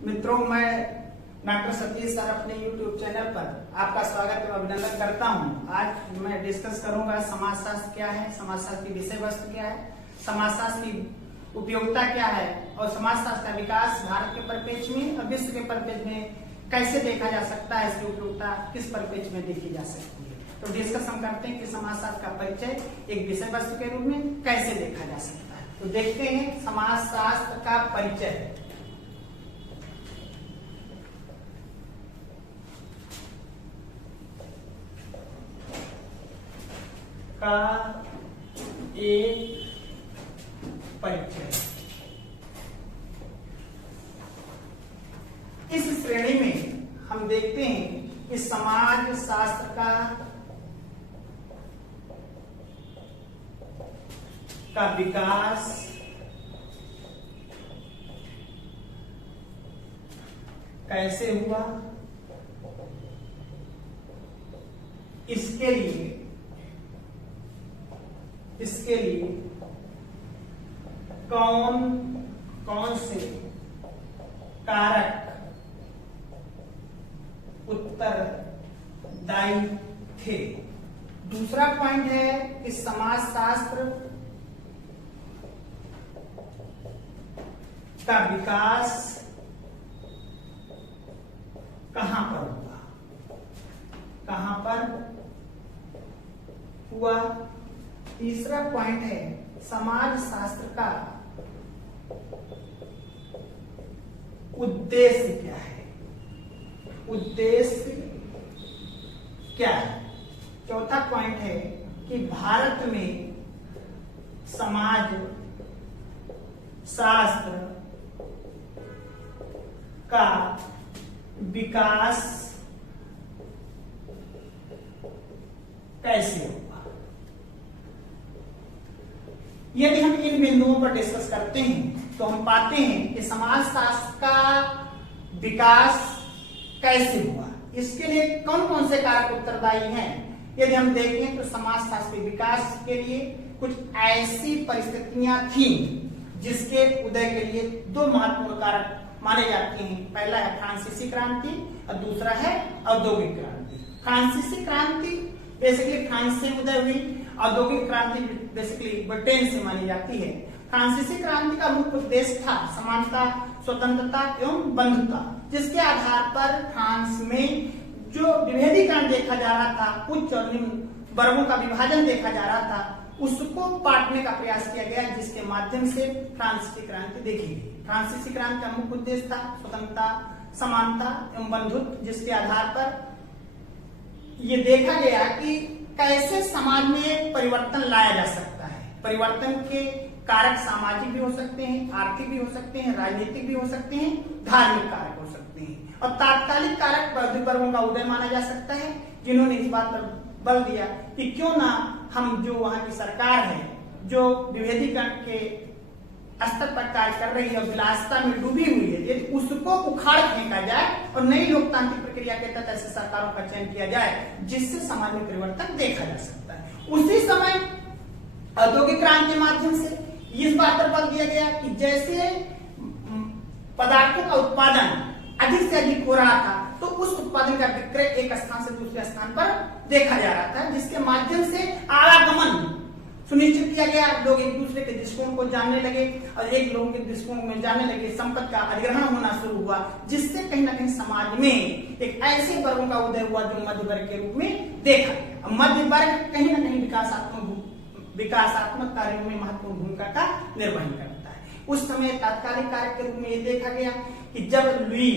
मित्रों, मैं doctor Satish sir अपने YouTube चैनल पर आपका स्वागत एवं अभिनंदन करता हूं। आज मैं डिस्कस करूंगा समाजशास्त्र क्या है, समाजशास्त्र की विषय वस्तु क्या है, समाजशास्त्र की उपयोगिता क्या है और समाजशास्त्र का विकास भारत के परिप्रेक्ष्य में और विश्व के परिप्रेक्ष्य में कैसे देखा जा सकता है, इसकी उपयोगिता किस परिप्रेक्ष्य में देखी जा सकती है। तो डिस्कस हम करते हैं कि समाजशास्त्र का परिचय एक विषय वस्तु के रूप में कैसे देखा जा सकता है। तो देखते हैं समाजशास्त्र का परिचय। का एक परिचय। इस श्रेणी में हम देखते हैं कि समाज शास्त्र का विकास कैसे हुआ, इसके लिए कौन कौन से कारक उत्तरदायी थे। दूसरा पॉइंट है कि समाजशास्त्र का विकास कहां पर हुआ। तीसरा पॉइंट है समाज शास्त्र का उद्देश्य क्या है। चौथा पॉइंट है कि भारत में समाज शास्त्र का विकास कैसे हुआ। यदि हम इन बिंदुओं पर डिस्कस करते हैं तो हम पाते हैं कि समाज शास्त्र का विकास कैसे हुआ, इसके लिए कौन कौन से कारक उत्तरदायी हैं। यदि हम देखें तो समाज शास्त्र के विकास के लिए कुछ ऐसी परिस्थितियां थी जिसके उदय के लिए दो महत्वपूर्ण कारक माने जाते हैं। पहला है फ्रांसीसी क्रांति और दूसरा है औद्योगिक क्रांति। फ्रांसीसी क्रांति बेसिकली फ्रांस से उदय हुई, औद्योगिक क्रांति बेसिकली ब्रिटेन से मानी जाती है। फ्रांसीसी क्रांति का मुख्य उद्देश्य था समानता, स्वतंत्रता एवं बंधुता, जिसके आधार पर फ्रांस में जो विभेदीकरण देखा जा रहा था, उच्च और निम्न वर्गों का विभाजन देखा जा रहा था, उसको पाटने का प्रयास किया गया, जिसके माध्यम से फ्रांसीसी क्रांति देखी गई। फ्रांसीसी क्रांति का मुख्य उद्देश्य था स्वतंत्रता, समानता एवं बंधुत्व, जिसके आधार पर ये देखा गया कि कैसे समाज में परिवर्तन लाया जा सकता है। परिवर्तन के कारक सामाजिक भी हो सकते हैं, आर्थिक भी हो सकते हैं, राजनीतिक भी हो सकते हैं, धार्मिक कारक हो सकते हैं और तात्कालिक कारक बौद्धिक वर्गों का उदय माना जा सकता है, जिन्होंने इस बात पर बल दिया कि क्यों ना हम जो वहां की सरकार है, जो विभेदीकरण के स्तर पर कार्य कर रही है और विलासिता में डूबी हुई है, यदि उसको उखाड़ फेंका जाए और नई लोकतांत्रिक प्रक्रिया के तहत ऐसे सरकारों का चयन किया जाए जिससे समाज में परिवर्तन देखा जा सकता है। उसी समय औद्योगिक क्रांति के माध्यम से इस बात पर बल दिया गया कि जैसे पदार्थों का उत्पादन अधिक से अधिक हो रहा था, तो उस उत्पादन का विक्रय एक स्थान से दूसरे स्थान पर देखा जा रहा था, जिसके माध्यम से आवागमन सुनिश्चित किया गया। लोग एक दूसरे के दृष्टिकोण को जानने लगे और एक लोगों के दृष्टिकोण में जानने लगे, संपत्ति का अधिग्रहण होना शुरू हुआ, जिससे कहीं ना कहीं समाज में एक ऐसे वर्गों का उदय हुआ जो मध्य वर्ग के रूप में देखा गया। मध्य वर्ग कहीं ना कहीं विकासात्मक कार्यों में महत्वपूर्ण भूमिका का निर्वहन करता है। उस समय तात्कालिक कार्य के रूप में यह देखा गया कि जब लुई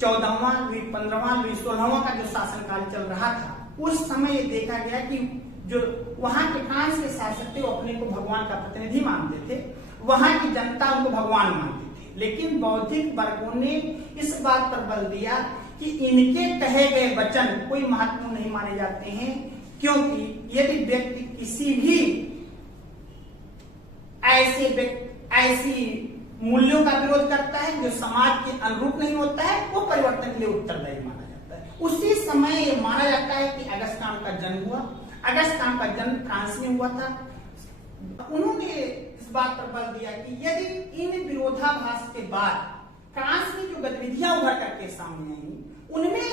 14वां, लुई 15वां, लुई 16वां का जो शासनकाल चल रहा था, उस समय ये देखा गया कि जो वहां के फ्रांस के शासक थे वो अपने को भगवान का प्रतिनिधि मानते थे, वहां की जनता उनको भगवान मानती थी। लेकिन बौद्धिक वर्गों ने इस बात पर बल दिया कि इनके कहे गए वचन कोई महत्वपूर्ण नहीं माने जाते हैं, क्योंकि यदि व्यक्ति किसी भी ऐसी मूल्यों का विरोध करता है जो समाज के अनुरूप नहीं होता है, वो परिवर्तन के लिए उत्तरदायी माना जाता है। उसी समय ये माना जाता है कि अगस्त क्रांति का जन्म हुआ। अगस्त क्रांति का जन्म फ्रांस में हुआ था। उन्होंने इस बात पर बल दिया कि यदि इन विरोधाभास के बाद फ्रांस में जो गतिविधियां उभर करके सामने आई, उनमें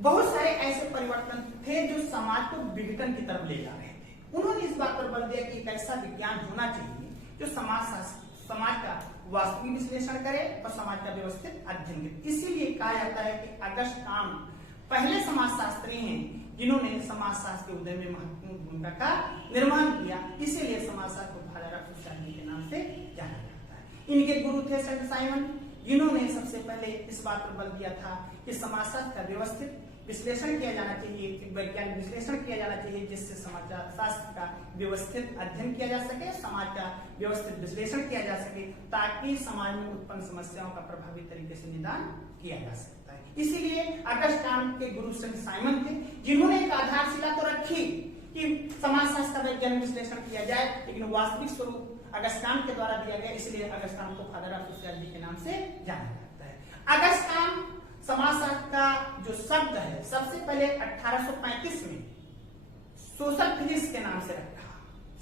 बहुत सारे ऐसे परिवर्तन थे जो समाज को विघटन की तरफ ले जा रहे थे। उन्होंने इस बात पर बल दिया कि एक ऐसा विज्ञान होना चाहिए जो समाज का वास्तविक विश्लेषण करे और समाज का व्यवस्थित अध्ययन करे। इसीलिए कहा जाता है कि अगस्ट काम्ट पहले समाजशास्त्री हैं जिन्होंने समाजशास्त्र के उदय में महत्वपूर्ण भूमिका का निर्माण किया। इसीलिए समाजशास्त्र को फादर ऑफ सोसाइटी के नाम से जाना जाता है। इनके गुरु थे सेंट साइमन, जिन्होंने सबसे पहले इस बात पर बल दिया था कि समाजशास्त्र का व्यवस्थित विश्लेषण किया जाना चाहिए, वैज्ञानिक विश्लेषण किया जाना चाहिए, जिससे समाज शास्त्र का व्यवस्थित अध्ययन किया जा सके, समाज का व्यवस्थित विश्लेषण किया जा सके, ताकि समाज में उत्पन्न समस्याओं का प्रभावी तरीके से निदान किया जा सकता है। इसीलिए अगस्ट काम्ट के गुरु सेंट साइमन थे, जिन्होंने एक आधारशिला तो रखी कि समाजशास्त्र का वैज्ञानिक विश्लेषण किया जाए, लेकिन वास्तविक स्वरूप अगस्ट काम्ट के द्वारा दिया गया। इसलिए अगस्ट काम्ट को फादर ऑफ सोशियोलॉजी के नाम से जाना जाता है। अगस्ट काम्ट समाजशास्त्र का जो शब्द है, सबसे पहले 1835 में सोशल फिजिक्स के नाम से रखा,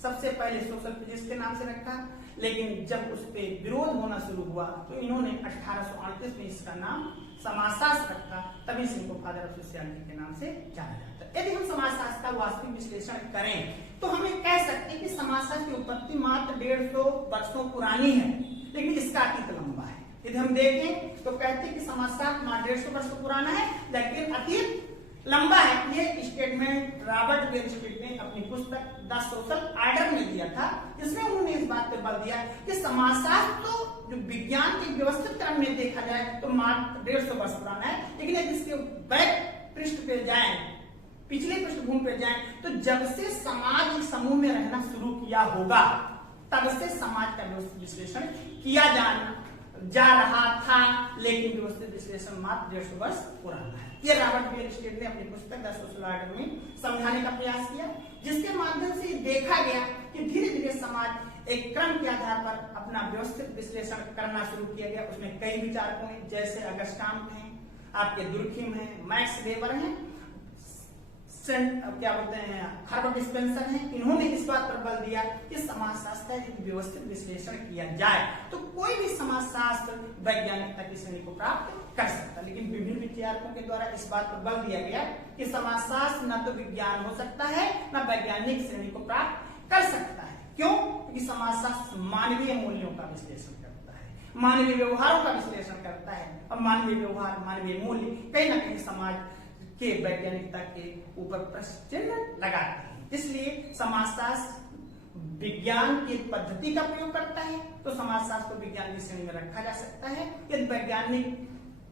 सबसे पहले सोशल फिजिक्स के नाम से रखा, लेकिन जब उस पे विरोध होना शुरू हुआ तो इन्होंने 1838 में इसका नाम समाजशास्त्र रखा, तभी से इनको फादर ऑफ सोशियोलॉजी के नाम से जाना जाता है। यदि हम समाजशास्त्र का वास्तविक विश्लेषण करें तो हम कह सकते हैं कि समाजशास्त्र की उत्पत्ति मात्र 150 वर्षों पुरानी है, लेकिन इसका अतीत लंबा है। यदि हम देखें तो कहते हैं कि समाजशास्त्र मात्र 150 वर्ष पुराना है, लेकिन अतीत लंबा है। ये स्टेटमेंट रॉबर्ट वेलस्टेड ने अपनी पुस्तक द सोशल ऑर्डर में दिया था, जिसमें उन्होंने इस बात पर बल दिया कि समाजशास्त्र तो जो विज्ञान के व्यवस्थित क्रम में देखा जाए तो मात्र 150 वर्ष पुराना है, लेकिन यदि इसके बैक पृष्ठ पे जाए, पिछले पृष्ठभूमि पे जाए, तो जब से समाज एक समूह में रहना शुरू किया होगा तब से समाज का व्यवस्थित विश्लेषण किया जा रहा था, लेकिन व्यवस्थित विश्लेषण मात्र 150 वर्ष पुराना है। ये रॉबर्ट वेलस्टेड ने अपनी पुस्तक द सोशल ऑर्डर में समझाने का प्रयास किया, जिसके माध्यम से देखा गया कि धीरे धीरे समाज एक क्रम के आधार पर अपना व्यवस्थित विश्लेषण करना शुरू किया गया। उसमें कई विचारकों हैं, जैसे अगस्ट काम्ट हैं, आपके दुर्खिम हैं, मैक्स वेबर हैं, क्या बोलते हैं, हर्बर्ट स्पेंसर हैं। इन्होंने इस बात पर बल दिया कि समाजशास्त्र का यदि व्यवस्थित विश्लेषण किया जाए तो कोई भी समाजशास्त्र वैज्ञानिकता की श्रेणी को प्राप्त कर सकता है। लेकिन विभिन्न विचारकों के द्वारा इस बात पर बल दिया गया कि समाजशास्त्र न तो विज्ञान हो सकता है, न वैज्ञानिक श्रेणी को प्राप्त कर सकता है। क्यों? क्योंकि समाजशास्त्र मानवीय मूल्यों का विश्लेषण करता है, मानवीय व्यवहारों का विश्लेषण करता है, और मानवीय व्यवहार, मानवीय मूल्य कहीं ना कहीं समाज के वैज्ञानिकता के ऊपर प्रश्न चिन्ह लगाते हैं। इसलिए समाजशास्त्र विज्ञान की पद्धति का प्रयोग करता है तो समाजशास्त्र को विज्ञान की श्रेणी में रखा जा सकता है। यदि वैज्ञानिक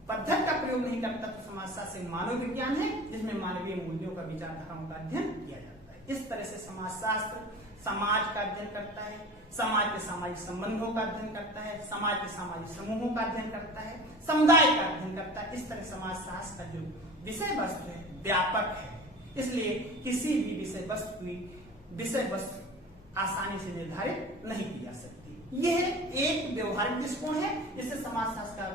पद्धति का प्रयोग नहीं करता तो समाजशास्त्र मानव विज्ञान है, जिसमें मानवीय मूल्यों का, विचारधाराओं का अध्ययन किया जाता है। इस तरह से समाजशास्त्र समाज का अध्ययन करता है, समाज के सामाजिक संबंधों का अध्ययन करता है, समाज के सामाजिक समूहों का अध्ययन करता है, समुदाय का अध्ययन करता है। इस तरह समाजशास्त्र का जो विषय वस्तु है व्यापक है, इसलिए किसी भी विषय वस्तु आसानी से निर्धारित नहीं की जा सकती। यह एक व्यवहारिक दृष्टिकोण है, जिससे समाजशास्त्र का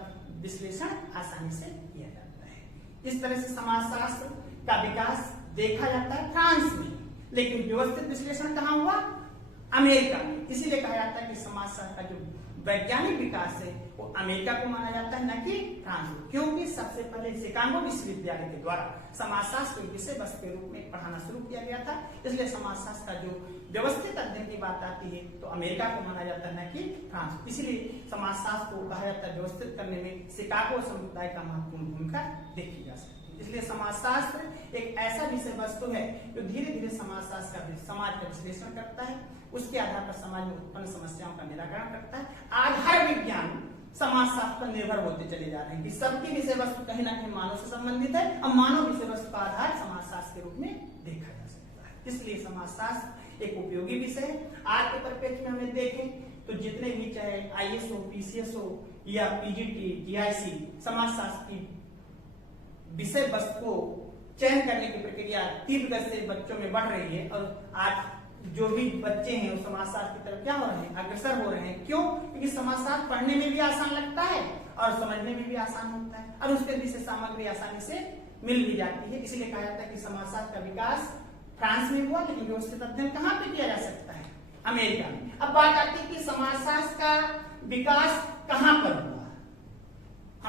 विश्लेषण आसानी से किया जाता है। इस तरह से समाजशास्त्र का विकास देखा जाता है फ्रांस में, लेकिन व्यवस्थित विश्लेषण कहाँ हुआ? अमेरिका में। इसीलिए कहा जाता है कि समाजशास्त्र का जो वैज्ञानिक विकास है वो अमेरिका को माना जाता है, न कि फ्रांस को, क्योंकि सबसे पहले शिकागो विश्वविद्यालय के द्वारा समाजशास्त्र को विषय वस्तु के रूप में पढ़ाना शुरू किया गया था। इसलिए समाजशास्त्र का जो व्यवस्थित अध्ययन की बात आती है तो अमेरिका को माना जाता है, न कि फ्रांस। इसलिए समाजशास्त्र को कहा जाता है व्यवस्थित करने में शिकागो समुदाय का महत्वपूर्ण भूमिका देखी जा सकती है। इसलिए समाजशास्त्र एक ऐसा विषय वस्तु है जो धीरे धीरे समाज का विश्लेषण करता है, उसके आधार पर समाज में उत्पन्न समस्याओं का निराकरण करता है। आधार विज्ञान समाजशास्त्र पर निर्भर होते चले जा रहे हैं कि सबकी विषय वस्तु कहीं ना कहीं मानव से संबंधित है, और मानव विषय वस्तु का आधार समाजशास्त्र के रूप में देखा जा सकता है। इसलिए समाजशास्त्र एक उपयोगी विषय है। आज के परिप्रेक्ष्य में हमें देखें तो जितने भी चाहे IAS हो, PCS हो या PGT, GIC, समाजशास्त्र की विषय वस्तु को चयन करने की प्रक्रिया तीव्र गति से बच्चों में बढ़ रही है, और आज जो भी बच्चे हैं वो समाजशास्त्र की तरफ क्या हो रहे हैं? अग्रसर हो रहे हैं। क्यों? क्योंकि समाजशास्त्र पढ़ने में भी आसान लगता है और समझने में भी आसान होता है, और उसके विषय सामग्री आसानी से मिल भी जाती है। इसलिए कहा जाता है कि समाजशास्त्र का विकास फ्रांस में हुआ, लेकिन व्यवस्थित अध्ययन कहाँ पे किया जा सकता है? अमेरिका में। अब बात आती है कि समाजशास्त्र का विकास कहाँ पर हुआ?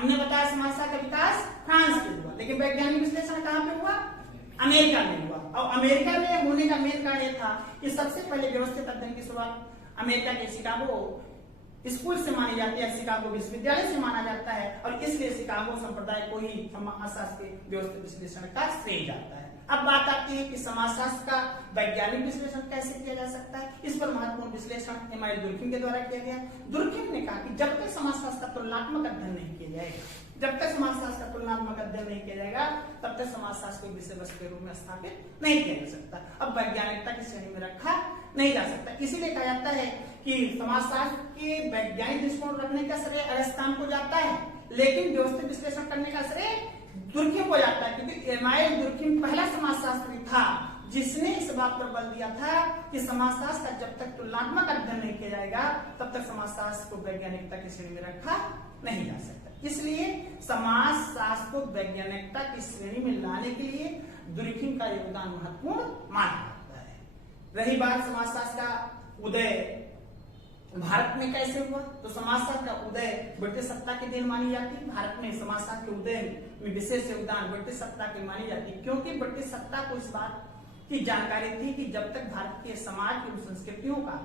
हमने बताया समाजशास्त्र का विकास फ्रांस में हुआ, लेकिन वैज्ञानिक विश्लेषण कहाँ पे हुआ? अमेरिका में हुआ। और अमेरिका में होने का मेन कारण यह था कि सबसे पहले व्यवस्थित अध्ययन की शुरुआत अमेरिका के शिकागो स्कूल से मानी जाती है, शिकागो विश्वविद्यालय से माना जाता है, और इसलिए शिकागो संप्रदाय को ही समाजशास्त्र के व्यवस्थित विश्लेषण का श्रेय जाता है। अब बात आती है कि समाजशास्त्र का वैज्ञानिक विश्लेषण कैसे किया जा सकता है। इस पर महत्वपूर्ण विश्लेषण इमानुएल दुर्खिम के द्वारा किया गया। दुर्खिम ने कहा कि जब तक समाजशास्त्र का तुलनात्मक अध्ययन नहीं किया जाएगा, जब तक समाजशास्त्र का तुलनात्मक अध्ययन नहीं किया जाएगा, तब तक समाजशास्त्र को विषय वस्तु के रूप में स्थापित नहीं किया जा सकता। अब वैज्ञानिकता की श्रेणी में रखा नहीं जा सकता। इसीलिए कहा जाता है कि समाजशास्त्र के वैज्ञानिक दृष्टिकोण रखने का श्रेय अगस्त्याम को जाता है, लेकिन व्यवस्थित विश्लेषण करने का श्रेय दुर्खिम को जाता है, क्योंकि इमानुएल दुर्खिम पहला समाजशास्त्री था जिसने इस बात पर बल दिया था कि समाजशास्त्र का जब तक तुलनात्मक अध्ययन नहीं किया जाएगा, तब तक समाजशास्त्र को वैज्ञानिकता की श्रेणी में रखा नहीं जा सकता। इसलिए समाजशास्त्र को वैज्ञानिकता की श्रेणी में लाने के लिए दुर्खिम का योगदान महत्वपूर्ण माना जाता है। रही बात समाजशास्त्र का उदय भारत में कैसे हुआ, तो समाजशास्त्र का उदय ब्रिटिश सत्ता के दिन मानी जाती है। भारत में समाजशास्त्र के उदय में विशेष योगदान ब्रिटिश सत्ता की मानी जाती है, क्योंकि ब्रिटिश सत्ता को इस बात की जानकारी थी कि जब तक भारत के समाज की संस्कृतियों का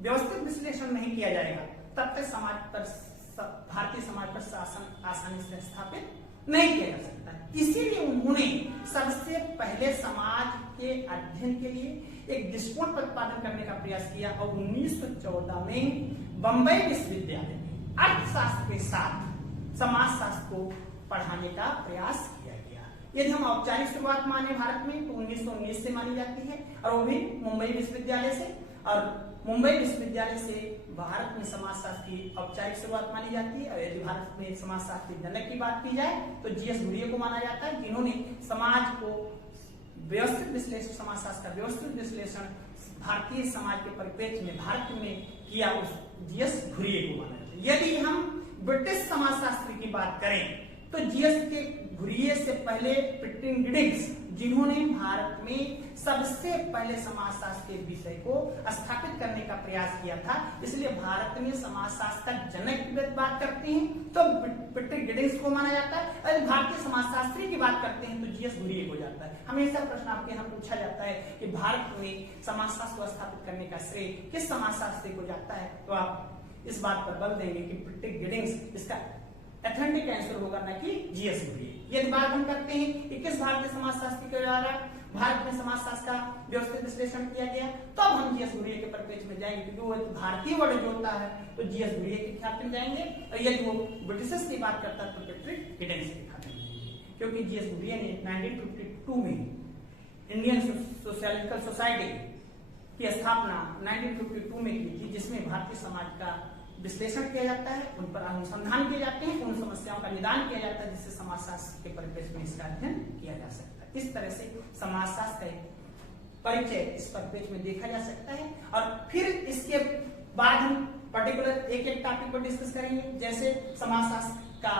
व्यवस्थित विश्लेषण नहीं किया जाएगा, तब तक भारतीय समाज पर शासन आसानी से स्थापित नहीं किया जा सकता। इसीलिए उन्होंने सबसे पहले समाज के अध्ययन के लिए एक दृष्टिकोण प्रतिपादन करने का प्रयास किया, और 1914 में बंबई विश्वविद्यालय में अर्थशास्त्र के साथ समाजशास्त्र को पढ़ाने का प्रयास किया गया। यदि हम औपचारिक शुरुआत माने भारत में, तो 1919 से मानी जाती है, और वो भी मुंबई विश्वविद्यालय से। और मुंबई विश्वविद्यालय से भारत में समाजशास्त्र की औपचारिक शुरुआत मानी जाती है। और यदि भारत में समाजशास्त्र के जनक की बात की जाए तो जीएस घुरिये को माना जाता है, जिन्होंने समाज को व्यवस्थित विश्लेषण, समाजशास्त्र का व्यवस्थित विश्लेषण भारतीय समाज के परिप्रेक्ष्य में भारत में किया, उस जीएस घुरिये को माना जाता है। यदि हम ब्रिटिश समाजशास्त्री की बात करें तो जीएस के घुरिये से पहले पिटरिंग गिडिंग्स, जिन्होंने भारत में सबसे पहले समाजशास्त्र के विषय को स्थापित करने का प्रयास किया था, इसलिए भारत में समाजशास्त्र का जनक की बात करते हैं तो पिटरिंग गिडिंग्स को माना जाता है। अगर भारतीय समाजशास्त्री की बात करते हैं तो जीएस घुरिये हो जाता है। हमेशा प्रश्न आपके यहाँ पूछा जाता है कि भारत में समाजशास्त्र को स्थापित करने का श्रेय किस समाजशास्त्री को जाता है, तो आप इस बात पर बल देंगे कि पिटरिंग गिडिंग्स इसका एथेंटिक आंसर होगा, न कि जीएस घुरिये। यदि बात हम करते हैं कि किस भारतीय समाजशास्त्री के द्वारा भारत में समाजशास्त्र का व्यवस्थित विश्लेषण किया गया, तो अब हम जीएस घुरिये के परिप्रेक्ष्य में जाएंगे, क्योंकि वो भारतीय वर्ड जो होता है तो जीएस घुरिये के ख्याति में जाएंगे। और यदि वो ब्रिटिशर्स की बात करता है तो पिटरिंग गिडिंग्स के ख्याति में जाएंगे, क्योंकि जीएस घुरिये ने 1952 में इंडियन सोशियोलॉजिकल सोसाइटी की स्थापना 1952 में की थी, जिसमें भारतीय समाज का विश्लेषण किया जाता है, उन पर अनुसंधान किए जाते हैं, उन समस्याओं का निदान किया जाता है, जिससे समाजशास्त्र के परिप्रेक्ष्य में इसका अध्ययन किया जा सकता है। इस तरह से समाजशास्त्र का परिचय इस परिप्रेक्ष्य में देखा जा सकता है। और फिर इसके बाद हम पर्टिकुलर एक एक टॉपिक पर डिस्कस करेंगे, जैसे समाजशास्त्र का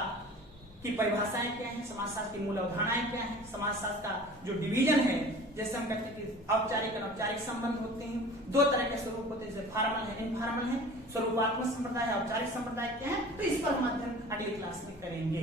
की परिभाषाएं क्या हैं, समाजशास्त्र की मूल अवधारणाएं क्या हैं, समाजशास्त्र का जो डिवीजन है, जैसे हम कहते हैं कि औपचारिक और अनौपचारिक संबंध होते हैं, दो तरह के स्वरूप होते हैं, जैसे फॉर्मल है, इनफॉर्मल है, स्वरूपात्मक संप्रदाय, औपचारिक संप्रदाय क्या है, तो इस पर हम अध्ययन अगली क्लास में करेंगे।